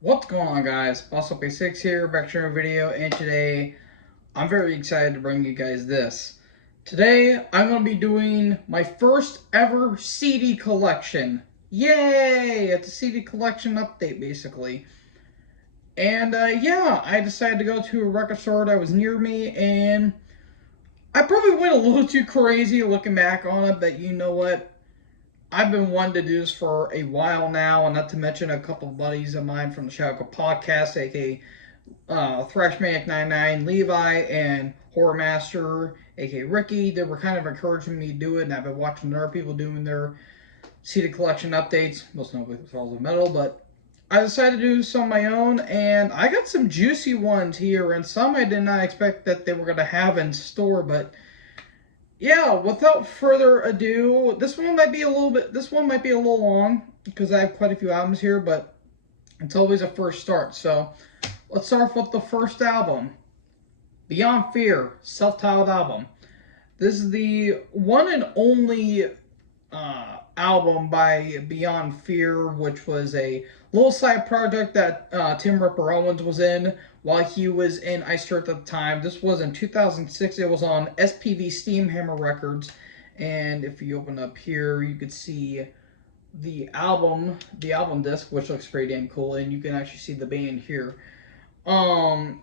What's going on, guys? BossUp86 here, back to another video, and today I'm very excited to bring you guys this. Today I'm going to be doing my first ever CD collection. Yay! It's a CD collection update, basically. And yeah, I decided to go to a record store that was near me, and I probably went a little too crazy looking back on it, but you know what? I've been wanting to do this for a while now, and not to mention a couple of buddies of mine from the Shadow Podcast, aka Thrashmaniac 99, Levi, and Horror Master, aka Ricky. They were kind of encouraging me to do it, and I've been watching other people doing their CD collection updates, most notably with Falls of Metal, but I decided to do some of my own, and I got some juicy ones here, and some I did not expect that they were going to have in store, but yeah, without further ado, this one might be a little long because I have quite a few albums here, but it's always a first start. So let's start off with the first album, Beyond Fear, self-titled album. This is the one and only album by Beyond Fear, which was a little side project that Tim Ripper Owens was in while he was in Ice Earth at the time. This was in 2006. It was on SPV Steamhammer Records, and if you open up here, you could see the album disc, which looks pretty damn cool, and you can actually see the band here. Um,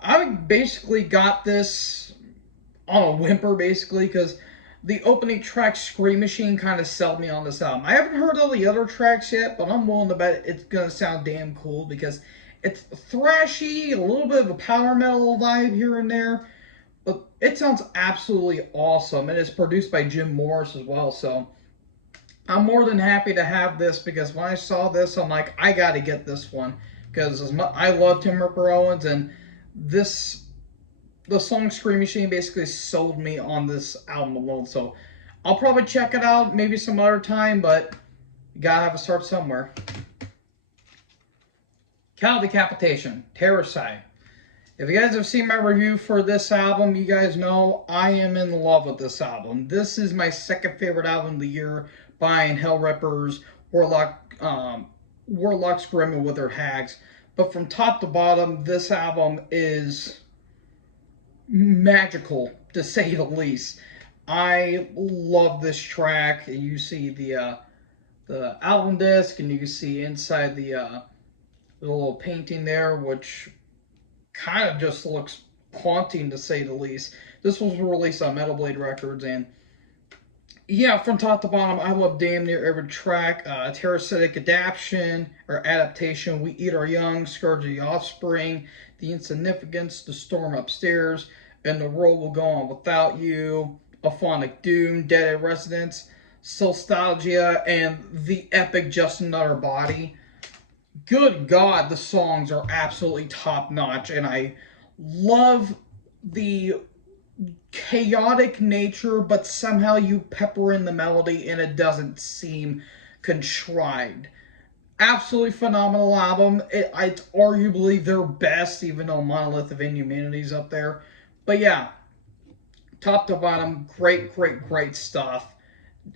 I basically got this on a whimper, basically, because the opening track Scream Machine kind of sold me on this album. I haven't heard all the other tracks yet, but I'm willing to bet it's gonna sound damn cool because it's thrashy, a little bit of a power metal vibe here and there, but it sounds absolutely awesome, and it's produced by Jim Morris as well. So I'm more than happy to have this because when I saw this, I'm like, I gotta get this one because I love Tim Ripper Owens, and this the song Scream Machine basically sold me on this album alone. So I'll probably check it out maybe some other time, but you gotta have a start somewhere. Cattle Decapitation, Terrorcide. If you guys have seen my review for this album, you guys know I am in love with this album. This is my second favorite album of the year, behind Hellrippers, Warlock's Grim and Withered Hags. But from top to bottom, this album is magical, to say the least. I love this track. You see the album disc, and you can see inside the little painting there, which kind of just looks haunting, to say the least. This was released on Metal Blade Records, and yeah, from top to bottom, I love damn near every track. Terrorcitic Adaptation, We Eat Our Young, Scourge of the Offspring, The Insignificance, The Storm Upstairs, and The World Will Go On Without You, Aphonic Doom, Dead at Residence, Nostalgia, and the epic Just Another Body. Good God, the songs are absolutely top notch, and I love the chaotic nature, but somehow you pepper in the melody and it doesn't seem contrived. Absolutely phenomenal album. It's arguably their best, even though Monolith of Inhumanity's up there. But yeah, top to bottom, great, great, great stuff.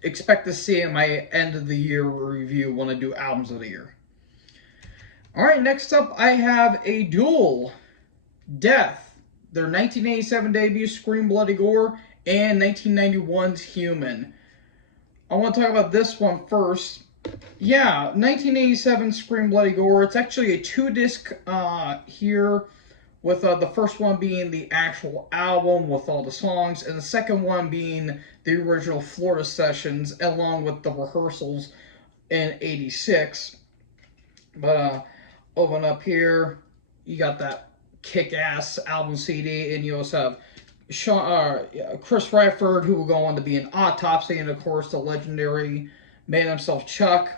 Expect to see in my end of the year review when I do albums of the year. All right, next up I have a duel. Death, their 1987 debut, Scream Bloody Gore, and 1991's Human. I want to talk about this one first. Yeah, 1987 Scream Bloody Gore. It's actually a two-disc here, with the first one being the actual album with all the songs, and the second one being the original Florida sessions, along with the rehearsals in '86. But open up here, you got that kick-ass album CD, and you also have Chris Redfield, who will go on to be an Autopsy, and of course the legendary man himself, Chuck.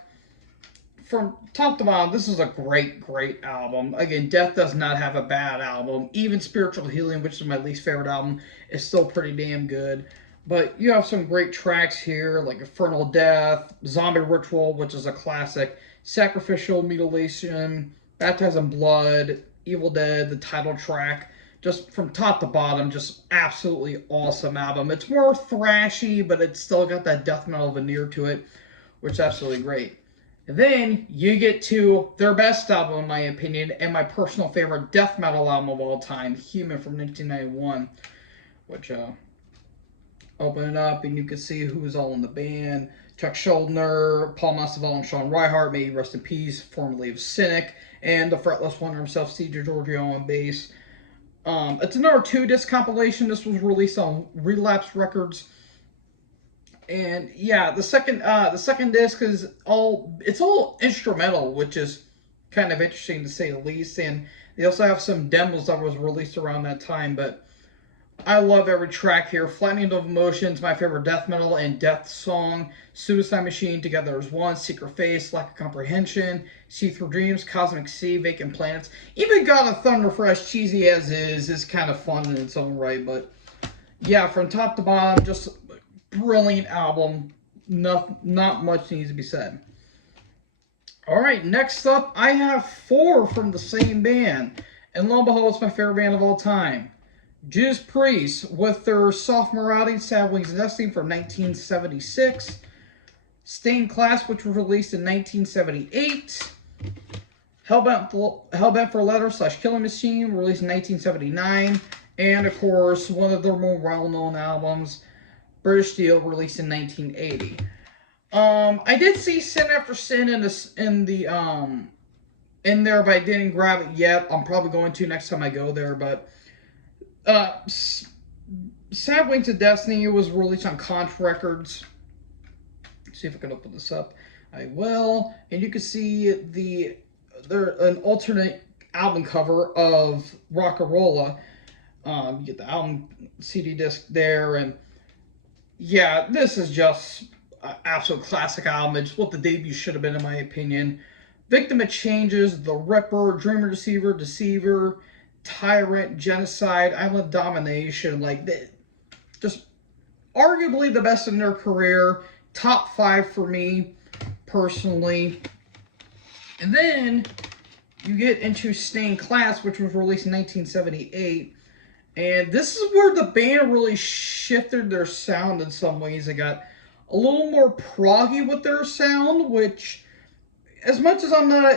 From top to bottom, this is a great, great album. Again, Death does not have a bad album. Even Spiritual Healing, which is my least favorite album, is still pretty damn good. But you have some great tracks here, like Infernal Death, Zombie Ritual, which is a classic, Sacrificial Mutilation, Baptized in Blood, Evil Dead, the title track. Just from top to bottom, just absolutely awesome album. It's more thrashy, but it's still got that death metal veneer to it, which is absolutely great. And then you get to their best album, in my opinion, and my personal favorite death metal album of all time, Human from 1991, which open it up and you can see who's all in the band. Chuck Schuldiner, Paul Masvidal, and Sean Reihart, may rest in peace, formerly of Cynic, and the fretless wonder himself, Steve DiGiorgio on bass. It's another 2-disc compilation. This was released on Relapse Records. And yeah, the second disc is all instrumental, which is kind of interesting to say the least. And they also have some demos that was released around that time, but I love every track here. Flattening of Emotions, my favorite death metal and death song. Suicide Machine, Together as One, Secret Face, Lack of Comprehension, See Through Dreams, Cosmic Sea, Vacant Planets. Even God of Thunder, for as cheesy as is kind of fun in its own right. But yeah, from top to bottom, just brilliant album. Not much needs to be said. Alright, next up, I have 4 from the same band. And lo and behold, it's my favorite band of all time. Judas Priest with their sophomore outing, Sad Wings of Destiny from 1976. Stained Class, which was released in 1978. Hellbent for Leather / Killing Machine, released in 1979. And of course, one of their more well-known albums, British Steel, released in 1980. I did see Sin After Sin in there, but I didn't grab it yet. I'm probably going to next time I go there, but Sad Wings of Destiny was released on Conch Records. Let's see if I can open this up. I will. And you can see an alternate album cover of Rock'n'Rolla. You get the album CD disc there, and yeah, this is just an absolute classic album. It's what the debut should have been, in my opinion. Victim of Changes, The Ripper, Dreamer Deceiver, Tyrant, Genocide, Island Domination, just arguably the best in their career. Top 5 for me, personally. And then you get into Stained Class, which was released in 1978. And this is where the band really shifted their sound in some ways. They got a little more proggy with their sound, which, as much as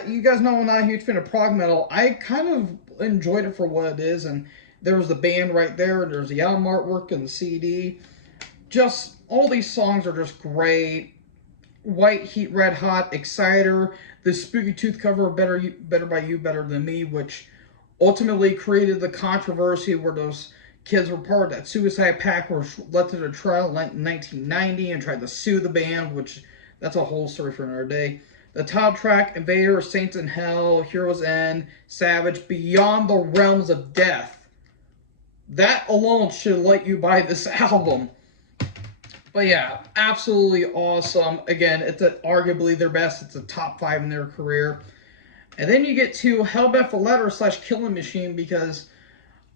you guys know I'm not a huge fan of prog metal, I kind of enjoyed it for what it is. And there was the band right there, and there's the album artwork and the CD. Just, all these songs are just great. White Heat, Red Hot, Exciter, the Spooky Tooth cover, Better by You, Better Than Me, which ultimately created the controversy where those kids were part of that suicide pact, which led to the trial in 1990 and tried to sue the band, which that's a whole story for another day. The top track, Invader, Saints in Hell, Heroes End, Savage, Beyond the Realms of Death. That alone should let you buy this album. But yeah, absolutely awesome. Again, it's arguably their best. It's a top 5 in their career. And then you get to Hellbent for Leather / Killing Machine, because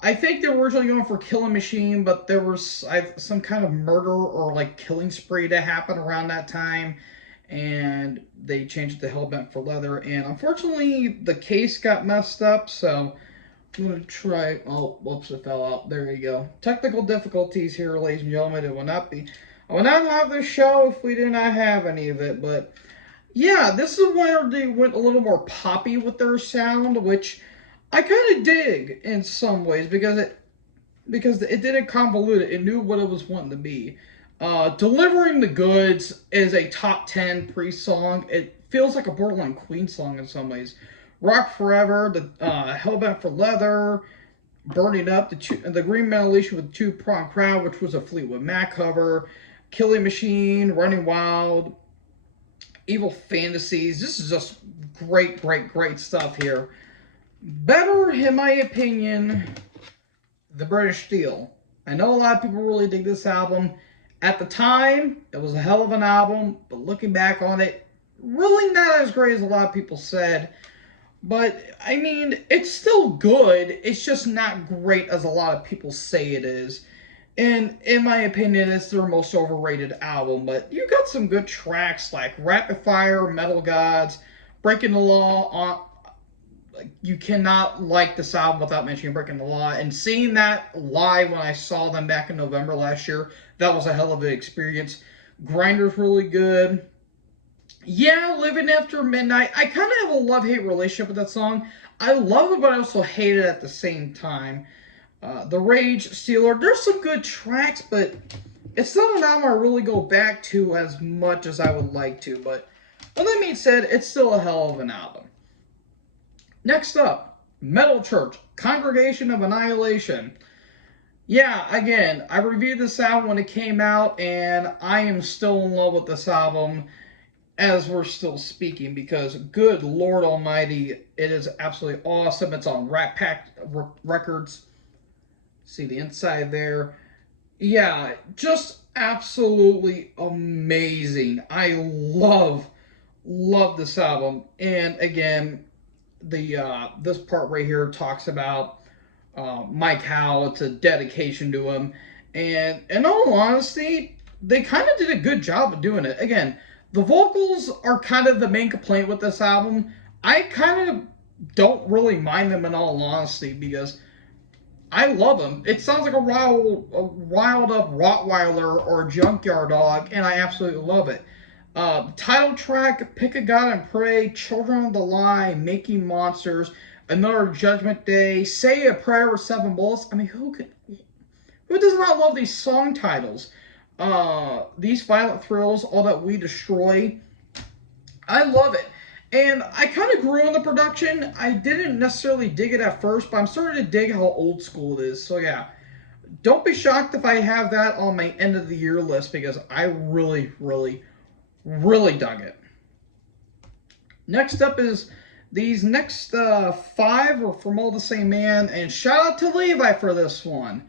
I think they were originally going for Killing Machine, but there was some kind of murder or killing spree that happened around that time, and they changed it to Hellbent for Leather. And unfortunately, the case got messed up, so I'm going to try. Oh, whoops, it fell out. There you go. Technical difficulties here, ladies and gentlemen. I would not have this show if we did not have any of it, but yeah, this is where they went a little more poppy with their sound, which I kind of dig in some ways, because it didn't convolute it. It knew what it was wanting to be. Delivering the Goods is a top 10 Priest song. It feels like a borderline Queen song in some ways. Rock Forever, the Hellbent for Leather, Burning Up, the Green Metal Issue with Two Prong Crowd, which was a Fleetwood Mac cover, Killing Machine, Running Wild, Evil Fantasies. This is just great stuff here. Better, in my opinion, the British Steel. I know a lot of people really dig this album. At the time, it was a hell of an album, but looking back on it, really not as great as a lot of people said. But, I mean, it's still good. It's just not great as a lot of people say it is. And in my opinion, it's their most overrated album. But you got some good tracks like Rapid Fire, Metal Gods, Breaking the Law. You cannot like this album without mentioning Breaking the Law. And seeing that live when I saw them back in November last year, that was a hell of an experience. Grinder's really good. Yeah, Living After Midnight. I kind of have a love-hate relationship with that song. I love it, but I also hate it at the same time. The Rage, Steeler, there's some good tracks, but it's not an album I really go back to as much as I would like to. But with that being said, it's still a hell of an album. Next up, Metal Church, Congregation of Annihilation. Yeah, again, I reviewed this album when it came out, and I am still in love with this album as we're still speaking because, good Lord Almighty, it is absolutely awesome. It's on Rat Pack Records. See the inside there. Yeah, just absolutely amazing. I love this album. And again, the this part right here talks about Mike Howe. It's a dedication to him, and in all honesty, they kind of did a good job of doing it. Again, the vocals are kind of the main complaint with this album. I kind of don't really mind them in all honesty because I love them. It sounds like a riled up Rottweiler or a junkyard dog, and I absolutely love it. The title track, Pick a God and Pray, Children of the Lie, Making Monsters, Another Judgment Day, Say a Prayer with Seven Bullets. I mean, who does not love these song titles? These Violent Thrills, All That We Destroy. I love it. And I kind of grew on the production. I didn't necessarily dig it at first, but I'm starting to dig how old school it is. So yeah, don't be shocked if I have that on my end of the year list because I really dug it. Next up is these next five are from All the Same Man, and shout out to Levi for this one.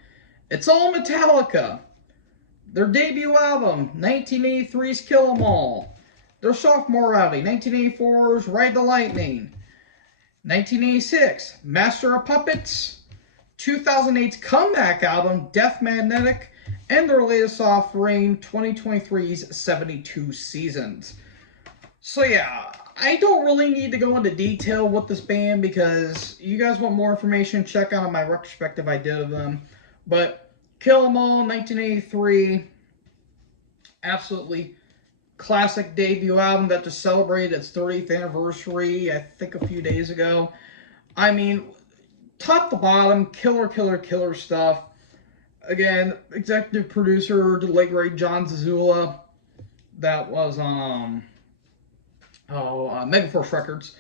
It's all Metallica. Their debut album, 1983's Kill 'Em All. Their sophomore album, 1984's Ride the Lightning. 1986, Master of Puppets. 2008's comeback album, Death Magnetic. And their latest offering, 2023's 72 Seasons. So yeah, I don't really need to go into detail with this band because you guys want more information, check out my retrospective I did of them. But Kill 'Em All, 1983, absolutely classic debut album that just celebrated its 30th anniversary, I think a few days ago. I mean, top to bottom, killer stuff. Again, executive producer, the late great John Zazula. That was Megaforce Records.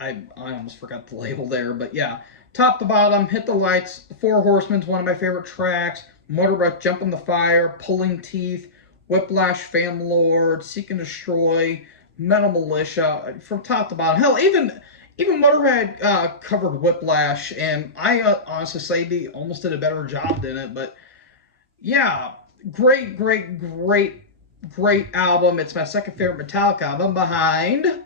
I almost forgot the label there, but yeah, top to bottom, Hit the Lights, The Four Horsemen's one of my favorite tracks. Motorbreath, Jump in the Fire, Pulling Teeth, Whiplash, Fam Lord, Seek and Destroy, Metal Militia, from top to bottom. Hell, even Motorhead covered Whiplash, and I honestly say they almost did a better job than it. But yeah, great album. It's my second favorite Metallica album behind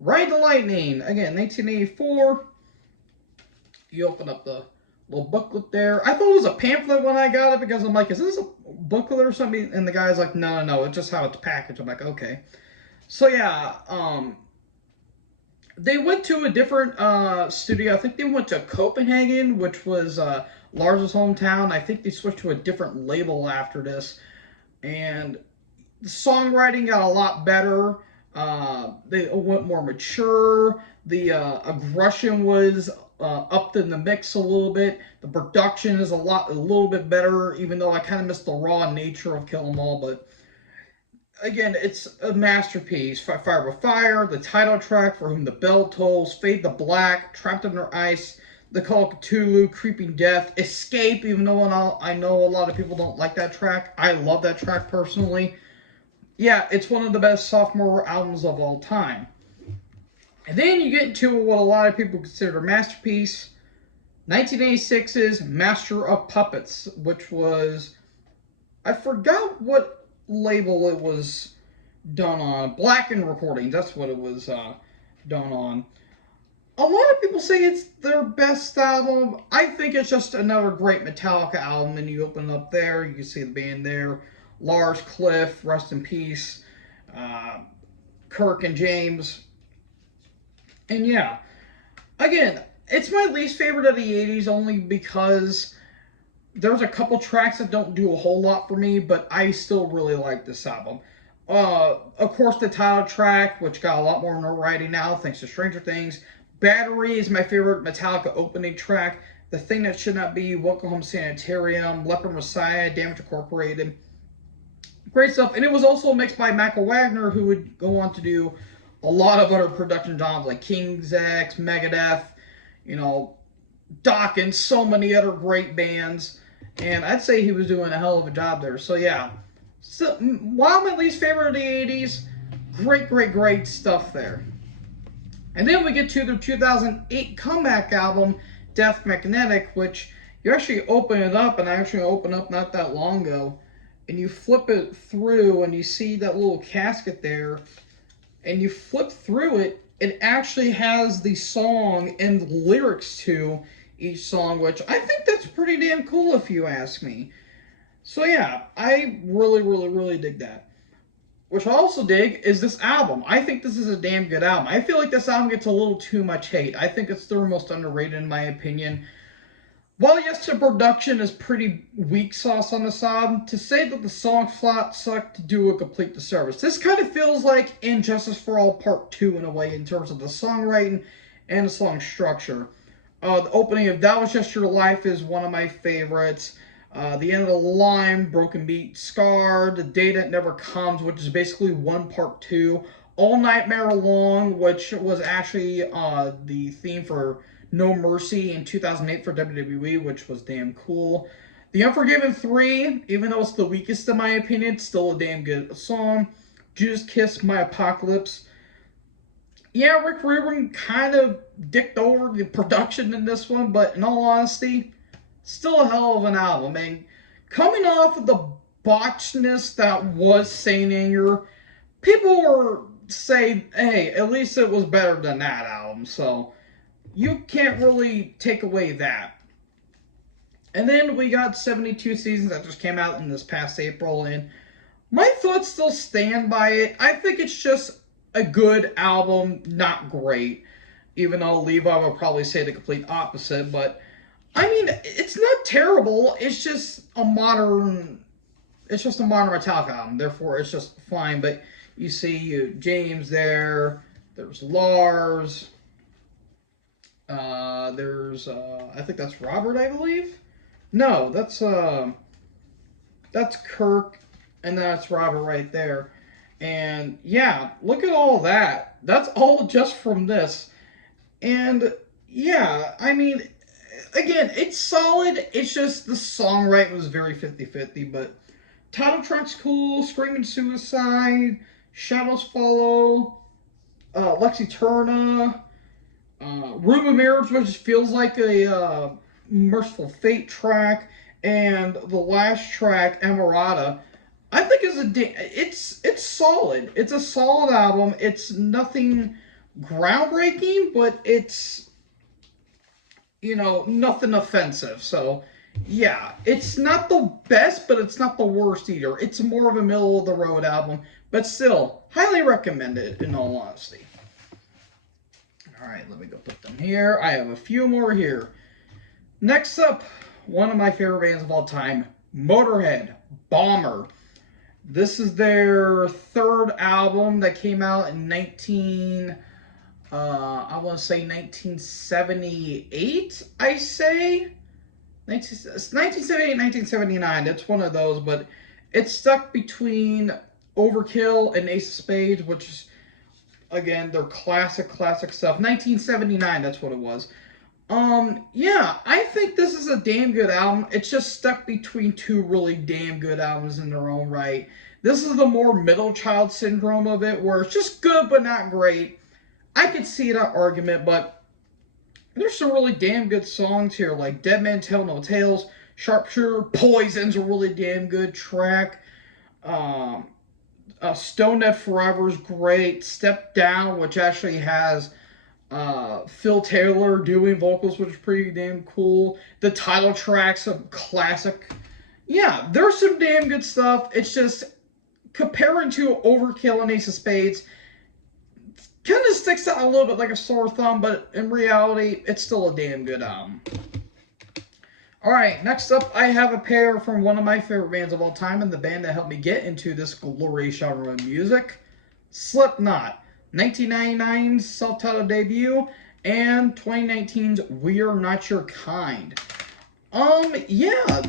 Ride the Lightning. Again, 1984. You open up the little booklet there. I thought it was a pamphlet when I got it because I'm like, is this a booklet or something? And the guy's like, no, it's just how it's packaged. I'm like, okay. So yeah, they went to a different studio. I think they went to Copenhagen, which was Lars' hometown. I think they switched to a different label after this. And the songwriting got a lot better. They went more mature. The aggression was upped in the mix a little bit. The production is a little bit better, even though I kind of missed the raw nature of Kill 'Em All. But again, it's a masterpiece. Fire with Fire, the title track, For Whom the Bell Tolls, Fade to Black, Trapped Under Ice, The Call of Cthulhu, Creeping Death, Escape, even though I know a lot of people don't like that track. I love that track personally. Yeah, it's one of the best sophomore albums of all time. And then you get into what a lot of people consider a masterpiece, 1986's Master of Puppets, which was, I forgot what label it was done on. Blackened Recordings, that's what it was done on. A lot of people say it's their best album. I think it's just another great Metallica album, and you open it up there, you can see the band there. Lars, Cliff, rest in peace. Kirk and James. And yeah, again, it's my least favorite of the 80s only because there's a couple tracks that don't do a whole lot for me, but I still really like this album. Of course, the title track, which got a lot more notoriety now thanks to Stranger Things. Battery is my favorite Metallica opening track. The Thing That Should Not Be, Welcome Home Sanitarium, Leper Messiah, Damage Incorporated. Great stuff. And it was also mixed by Michael Wagner, who would go on to do a lot of other production jobs like King's X, Megadeth, you know, Doc, and so many other great bands. And I'd say he was doing a hell of a job there. So, yeah. So, while my least favorite of the 80s, great stuff there. And then we get to the 2008 comeback album, Death Magnetic, which you actually open it up, and I actually opened up not that long ago, and you flip it through, and you see that little casket there, and you flip through it, it actually has the song and the lyrics to each song, which I think that's pretty damn cool if you ask me. So yeah, I really dig that. Which I also dig is this album. I think this is a damn good album. I feel like this album gets a little too much hate. I think it's the most underrated in my opinion. While yes, the production is pretty weak sauce on this album, to say that the song flat suck to do a complete disservice. This kind of feels like Injustice for All Part 2 in a way in terms of the songwriting and the song structure. The opening of That Was Just Your Life is one of my favorites. The End of the Line, Broken Beat, Scarred, The Day That Never Comes, which is basically one part 2. All Nightmare Long, which was actually the theme for No Mercy in 2008 for WWE, which was damn cool. The Unforgiven 3, even though it's the weakest in my opinion, it's still a damn good song. Judas Kiss My Apocalypse. Yeah, Rick Rubin kind of dicked over the production in this one, but in all honesty, still a hell of an album. And coming off of the botchedness that was Saint Anger, people were saying, hey, at least it was better than that album. So you can't really take away that. And then we got 72 Seasons that just came out in this past April, and my thoughts still stand by it. I think it's just a good album, not great. Even though Levi would probably say the complete opposite, but I mean, it's not terrible. It's just a modern Metallica album. Therefore, it's just fine. But you see James there. There's Lars. There's I think that's Robert, I believe. No, that's Kirk, and that's Robert right there. And yeah, look at all that. That's all just from this. And yeah, I mean, again, it's solid. It's just the songwriting was very 50-50, but title track's cool. Screaming Suicide, Shadows Follow, Lexi Turner, Room of Mirrors, which feels like a Merciful Fate track, and the last track, Emerata, I think it's solid. It's a solid album. It's nothing groundbreaking, but it's, you know, nothing offensive. So, yeah, it's not the best, but it's not the worst either. It's more of a middle of the road album, but still, highly recommended in all honesty. Alright, let me go put them here. I have a few more here. Next up, one of my favorite bands of all time, Motorhead, Bomber. This is their third album that came out in 1978, I say? 1978, 1979, it's one of those, but it's stuck between Overkill and Ace of Spades, which is, again, their classic stuff. 1979, that's what it was. Yeah, I think this is a damn good album. It's just stuck between two really damn good albums in their own right. This is the more middle child syndrome of it, where it's just good but not great. I could see that argument, but there's some really damn good songs here, like Dead Man Tell No Tales, Sharpshooter, Poison's a really damn good track. Stone Dead Forever is great. Step Down, which actually has Phil Taylor doing vocals, which is pretty damn cool. The title track's a classic. Yeah, there's some damn good stuff. It's just, comparing to Overkill and Ace of Spades, kind of sticks out a little bit like a sore thumb, but in reality, it's still a damn good album. Alright, next up, I have a pair from one of my favorite bands of all time and the band that helped me get into this glorious genre of music, Slipknot. 1999's self-titled debut and 2019's We're Not Your Kind. Yeah,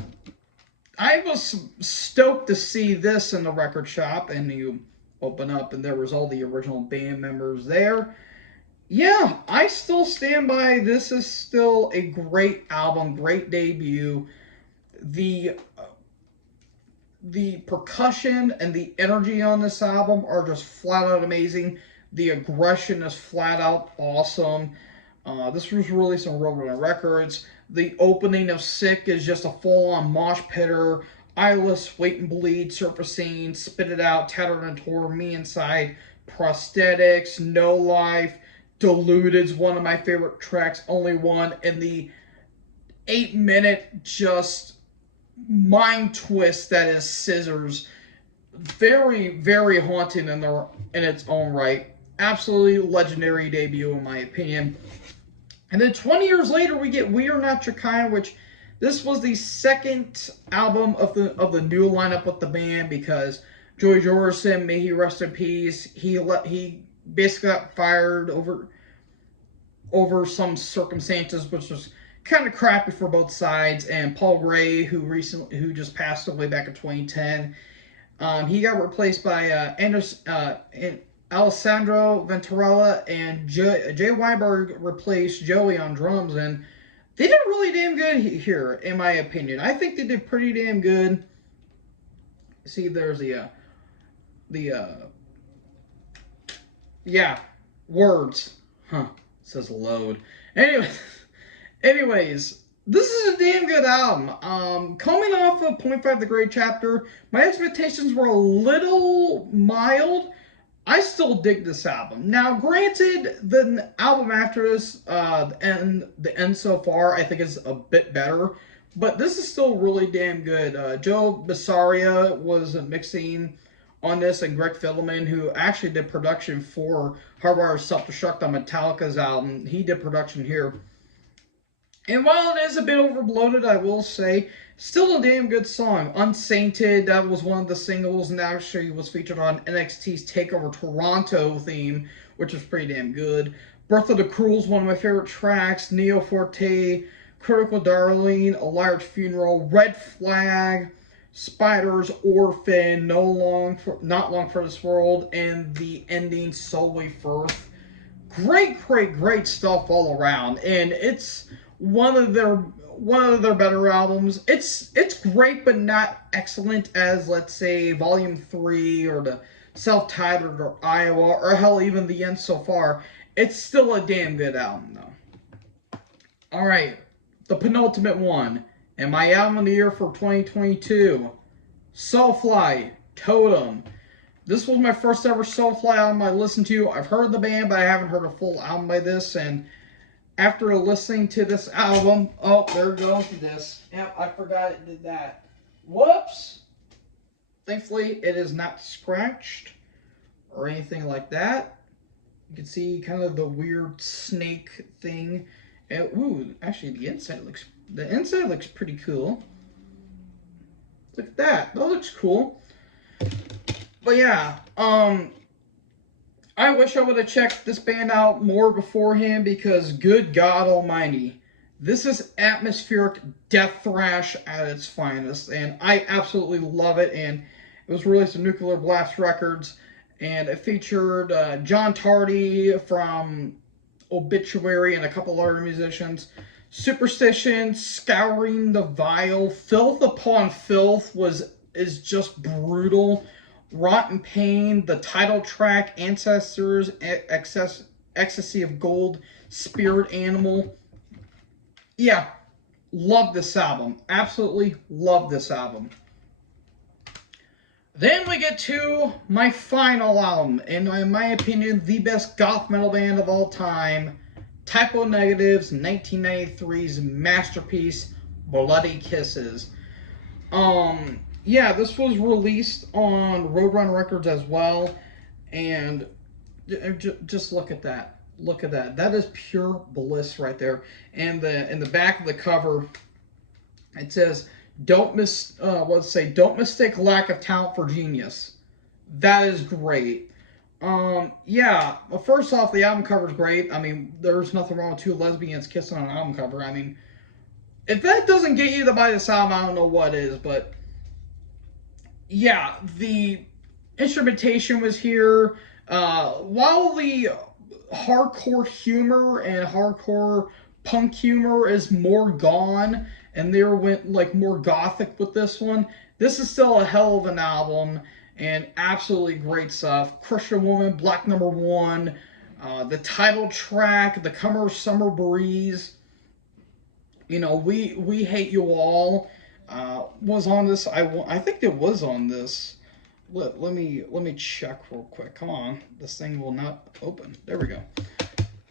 I was stoked to see this in the record shop, and you open up and there was all the original band members there. Yeah, I still stand by this is still a great album, great debut. The the percussion and the energy on this album are just flat out amazing. The aggression is flat out awesome. This was released on Roadrunner Records. The opening of Sick is just a full-on mosh pitter. Eyeless, Wait and Bleed, Surfacing, Spit It Out, Tattered and Torn, Me Inside, Prosthetics, No Life, Deluded's one of my favorite tracks, Only One, and the 8-minute just mind twist that is Scissors. Very, very haunting in its own right. Absolutely legendary debut in my opinion. And then 20 years later, we get We Are Not Your Kind, which this was the second album of the new lineup with the band because Joey Jordison, may he rest in peace, he basically got fired over some circumstances, which was kind of crappy for both sides. And Paul Gray, who just passed away back in 2010, he got replaced by Alessandro Venturella, and Jay Weinberg replaced Joey on drums, and they did really damn good here, in my opinion. I think they did pretty damn good. See, there's yeah, words. Huh, it says load. Anyways, this is a damn good album. Coming off of Point Five: The Great Chapter, my expectations were a little mild. I still dig this album. Now, granted, the album after this, the end so far, I think is a bit better, but this is still really damn good. Joe Basiaria was mixing on this, and Greg Fidelman, who actually did production for Hardwired Self-Destruct on Metallica's album, he did production here. And while it is a bit overbloated, I will say, still a damn good song. Unsainted, that was one of the singles, and actually was featured on NXT's TakeOver Toronto theme, which was pretty damn good. Birth of the Cruel is one of my favorite tracks. Neo Forte, Critical Darling, A Liar's Funeral, Red Flag, Spiders, Orphan, Not Long for This World, and the ending, Solely Firth. Great stuff all around, and it's one of their better albums. It's great, but not excellent as, let's say, Volume 3 or the Self-Titled or Iowa, or hell, even The End So Far. It's still a damn good album, though. Alright, the penultimate one, and my album of the year for 2022, Soulfly, Totem. This was my first ever Soulfly album I listened to. I've heard the band, but I haven't heard a full album by this, and after listening to this album, oh, there goes this. Yep, I forgot it did that. Whoops! Thankfully, it is not scratched or anything like that. You can see kind of the weird snake thing. And, ooh, actually, the inside looks pretty cool. Look at that. That looks cool. But yeah, I wish I would have checked this band out more beforehand because, good God almighty, this is atmospheric death thrash at its finest, and I absolutely love it. And it was released on Nuclear Blast Records, and it featured John Tardy from Obituary and a couple other musicians. Superstition, Scouring the Vile, Filth Upon Filth is just brutal. Rotten Pain, the title track, Ancestors, Ecstasy of Gold, Spirit Animal. Yeah, love this album. Absolutely love this album. Then we get to my final album, and in my opinion, the best goth metal band of all time, Type O Negative's 1993's masterpiece, Bloody Kisses. Yeah, this was released on Roadrunner Records as well, and just look at that. Look at that. That is pure bliss right there. And in the back of the cover, It says, don't mistake lack of talent for genius. That is great. Yeah, well, first off, the album cover is great. I mean, there's nothing wrong with two lesbians kissing on an album cover. I mean, if that doesn't get you to buy this album, I don't know what is. But yeah, the instrumentation was here. While the hardcore humor and hardcore punk humor is more gone, and they went like more gothic with this one, this is still a hell of an album and absolutely great stuff. Christian Woman, Black Number One, the title track, The Comer Summer Breeze. You know, we hate you all. Was on this. I think it was on this. Let me check real quick. Come on, this thing will not open. There we go.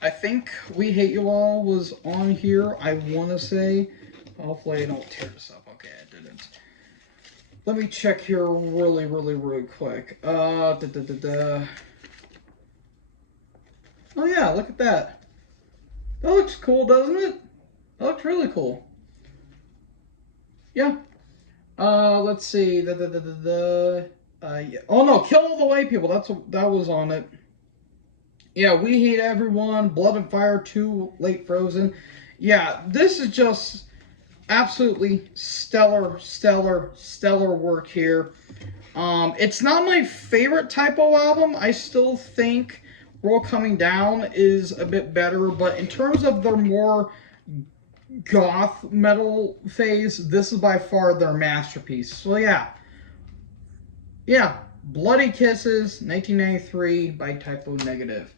I think We Hate You All was on here. I want to say. Hopefully I don't tear this up. Okay, I didn't. Let me check here really quick. Oh yeah, look at that. That looks cool, doesn't it? That looks really cool. Yeah. Let's see. Yeah. Oh no, Kill All the White People. That was on it. Yeah, We Hate Everyone, Blood and Fire 2, Late Frozen. Yeah, this is just absolutely stellar work here. It's not my favorite type of album. I still think World Coming Down is a bit better, but in terms of their more goth metal phase, this is by far their masterpiece. So yeah, Bloody Kisses, 1993 by Typo Negative.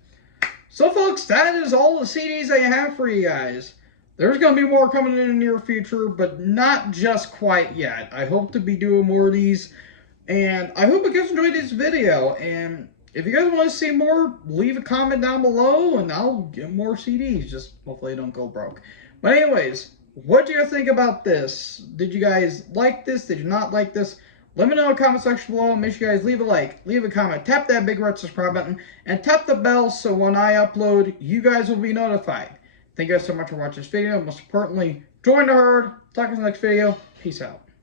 So folks, that is all the CDs I have for you guys. There's going to be more coming in the near future, but not just quite yet. I hope to be doing more of these, and I hope you guys enjoyed this video. And if you guys want to see more, leave a comment down below, and I'll get more CDs. Just hopefully I don't go broke. But anyways, what do you think about this? Did you guys like this? Did you not like this? Let me know in the comment section below. Make sure you guys leave a like, leave a comment, tap that big red subscribe button, and tap the bell so when I upload, you guys will be notified. Thank you guys so much for watching this video. Most importantly, join the herd. Talk in the next video. Peace out.